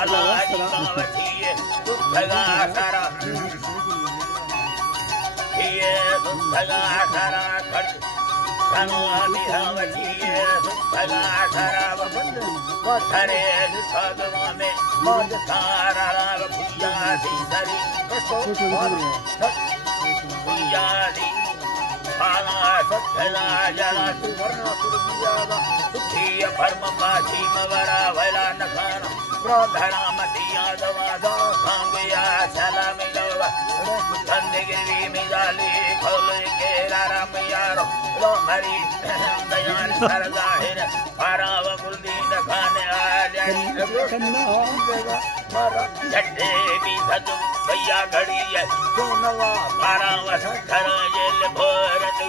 अल्लाह जी वठिए दुखगा सारा ये दुखगा सारा खर्च धनवानी वठिए दुखगा सारा हरे साधवा में मौज सारा राग भुया दी सरी भुया दी पाला सत्ला जला सुवर्ण सुरगिया सुखी परम मासी मवरा वैला नखाना प्रधरा मतिया दवादा कांगया सलामी दवा कंदगिरी मिजाली खोले के राम यारो लो हरी दयाल सरदाहिर पाराव कुलदीन खाने आजारी झड्डे भी सजू भैया घड़ी है सोनवा पाराव सखर जेल भोरती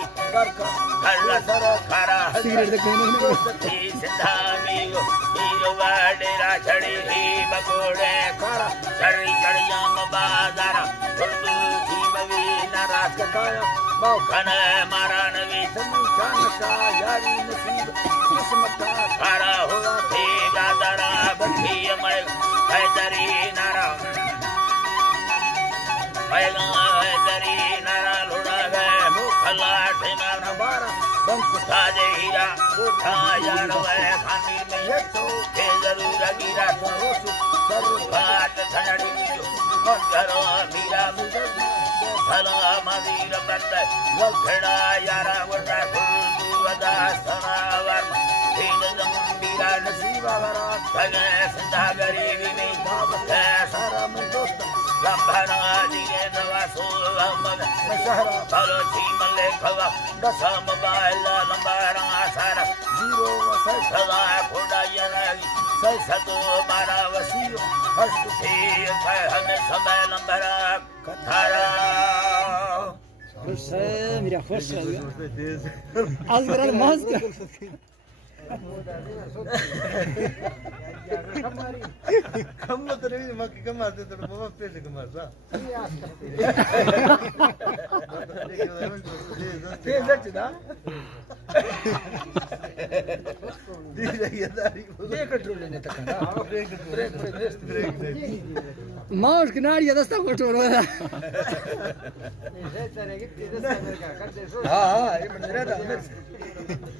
खल्ला सर खरा सिंधा मीगो वीरवाडेरा छड़ी ही बकोड़े खरा शरी कड़ियाम बाजारा खुलदू थी मवी नाराज काया मौखन मारा नवी समीशान सा यारी नसीब किस्मत खरा हुआ थी दादरा बखी मैं हैदरी नारा हैदरी नारा लुड़ा गए मुखला ठेना बारा बंक साजे हीरा उठा यार वह खानी में ये तो के जरूर गिरा रोसु करू बात धनड़ी जो करो मीरा मुझे भला मदीर बंद वखड़ा यारा वटा खुलू वदा सनावर तीन जंबीरा नसीबा वरा भगे सिंधा गरीबी में बाब है सारा में दोस्त लंबरा दिए नवा सोलम शहरा भलो थी मले खवा दसम बाला लंबरा सारा जीरो सदा खोड़ा यनागी सतो मारा वसीयो हस्त थे हमें समय लंबरा कथारा खुश है मेरा खुश है आज मेरा मौज कम तो नहीं मक्के कमाते तो बाबा पैसे कमाता पैसे चला मौज की नाड़िया दस्ता कोटो रोया हाँ हाँ ये बंद रहा था